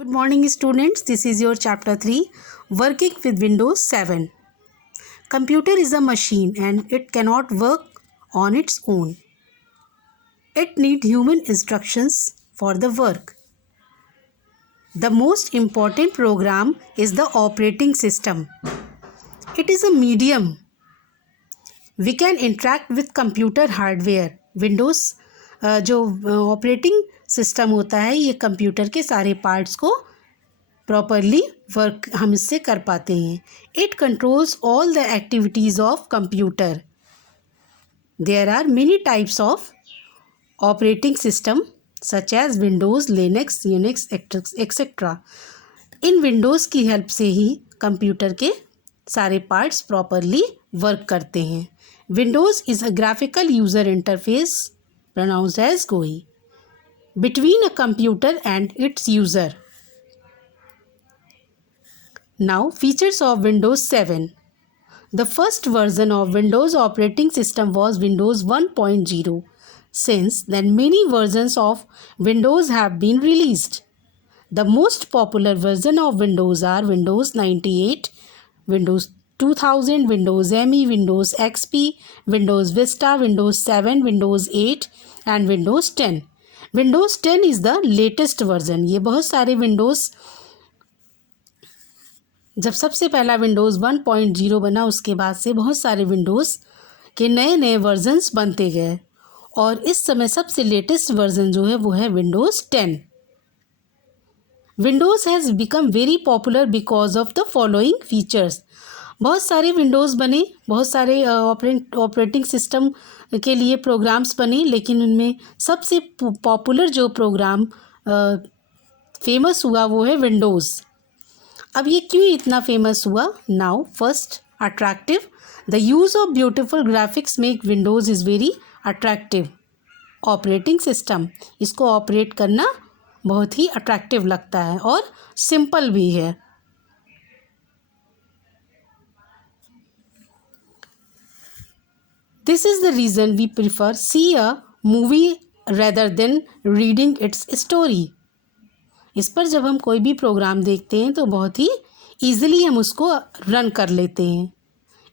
Good morning students, this is your chapter 3 working with Windows 7. Computer is a machine and it cannot work on its own. It needs human instructions for the work. The most important program is the operating system. It is a medium. We can interact with computer hardware. Windows जो operating system होता है ये computer के सारे parts को properly work हम इससे कर पाते हैं. It controls all the activities of computer. There are many types of operating system such as Windows, Linux, Unix etcetera. इन विंडोज़ की हेल्प से ही कंप्यूटर के सारे पार्ट्स प्रॉपरली वर्क करते हैं. Windows is a graphical user interface pronounced as GUI between a computer and its user. Now, features of Windows 7. The first version of Windows operating system was Windows 1.0. Since then, many versions of Windows have been released. The most popular version of Windows are Windows 98, Windows 2000, Windows ME, Windows XP, Windows Vista, Windows 7, Windows 8 and Windows 10. Windows 10 is the latest version. ये बहुत सारे Windows जब सबसे पहला Windows 1.0 बना उसके बाद से बहुत सारे विंडोज़ के नए नए वर्जन्स बनते गए और इस समय सबसे लेटेस्ट वर्जन जो है वो है Windows 10. Windows has become very popular because of the following features. बहुत सारे विंडोज़ बने, बहुत सारे ऑपरेटिंग सिस्टम के लिए प्रोग्राम्स बने, लेकिन उनमें सबसे पॉपुलर जो प्रोग्राम फेमस हुआ वो है विंडोज़. अब ये क्यों इतना फेमस हुआ? Now first, attractive. The use of beautiful graphics make Windows is very attractive. Operating system, इसको ऑपरेट करना बहुत ही अट्रैक्टिव लगता है और सिंपल भी है. This is the reason we prefer see a movie rather than reading its story. इस पर जब हम कोई भी प्रोग्राम देखते हैं तो बहुत ही ईज़िली हम उसको रन कर लेते हैं.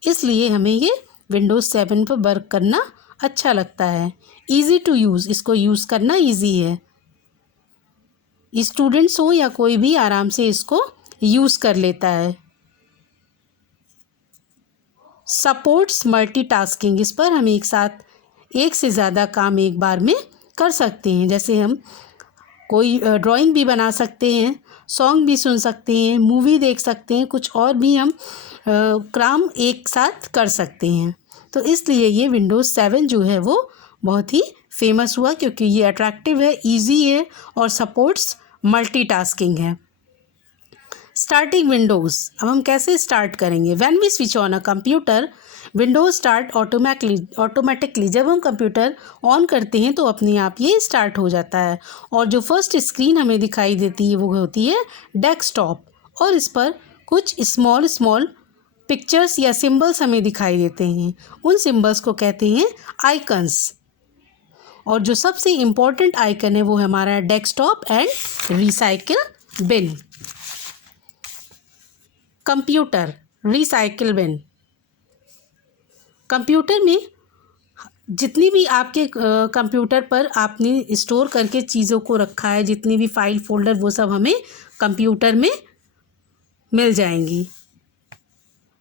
इसलिए हमें ये विंडोज़ 7 पर वर्क करना अच्छा लगता है. ईज़ी टू यूज़, इसको यूज़ करना ईज़ी है. स्टूडेंट्स हो या कोई भी आराम से इसको यूज़ कर लेता है. सपोर्ट्स मल्टीटास्किंग, इस पर हम एक साथ एक से ज़्यादा काम एक बार में कर सकते हैं. जैसे हम कोई ड्राइंग भी बना सकते हैं, सॉन्ग भी सुन सकते हैं, मूवी देख सकते हैं, कुछ और भी हम काम एक साथ कर सकते हैं. तो इसलिए ये विंडोज़ 7 जो है वो बहुत ही फेमस हुआ क्योंकि ये अट्रैक्टिव है, इजी है और सपोर्ट्स मल्टीटास्किंग है. स्टार्टिंग विंडोज़, अब हम कैसे स्टार्ट करेंगे? When we switch on a computer Windows start automatically. जब हम कंप्यूटर ऑन करते हैं तो अपने आप ये स्टार्ट हो जाता है और जो फर्स्ट स्क्रीन हमें दिखाई देती है वो होती है डेस्कटॉप और इस पर कुछ स्मॉल पिक्चर्स या सिंबल्स हमें दिखाई देते हैं. उन सिंबल्स को कहते हैं आइकन्स और जो सबसे इम्पोर्टेंट आइकन है वो है हमारा desktop and recycle bin. Computer, recycle bin. Computer में जितनी भी आपके कंप्यूटर पर आपने स्टोर करके चीज़ों को रखा है, जितनी भी फाइल फोल्डर वो सब हमें कंप्यूटर में मिल जाएंगी.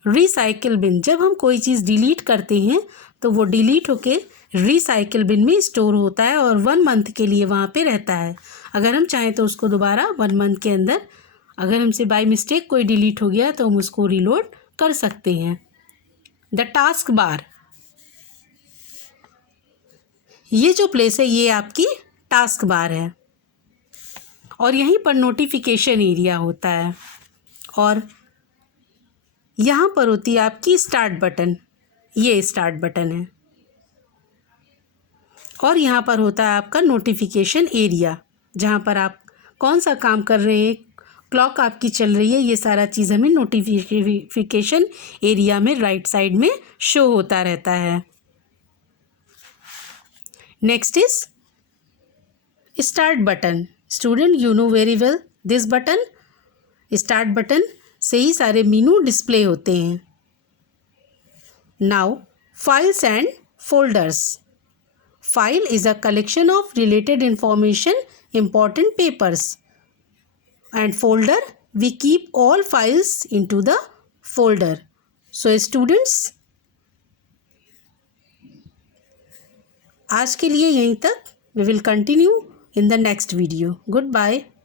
रिसाइकिल बिन, जब हम कोई चीज़ डिलीट करते हैं तो वो डिलीट होके रिसाइकिल बिन में स्टोर होता है और 1 मंथ के लिए वहाँ पे रहता है. अगर हम चाहें तो उसको दोबारा 1 मंथ के अंदर अगर हमसे बाय मिस्टेक कोई डिलीट हो गया तो हम उसको रीलोड कर सकते हैं. द टास्क बार, ये जो प्लेस है ये आपकी टास्क बार है और यहीं पर नोटिफिकेशन एरिया होता है और यहाँ पर होती है आपकी स्टार्ट बटन. ये स्टार्ट बटन है और यहाँ पर होता है आपका नोटिफिकेशन एरिया जहाँ पर आप कौन सा काम कर रहे हैं, क्लॉक आपकी चल रही है, ये सारा चीज़ हमें नोटिफिकेशन एरिया में राइट साइड में शो होता रहता है. Next is start button. Student, you know very well this button, start button से ही सारे मेनू डिस्प्ले होते हैं. Now files and folders. File is a collection of related information, important papers. And folder, we keep all files into the folder. So students, आज के लिए यहीं तक. We will continue in the next video. Goodbye.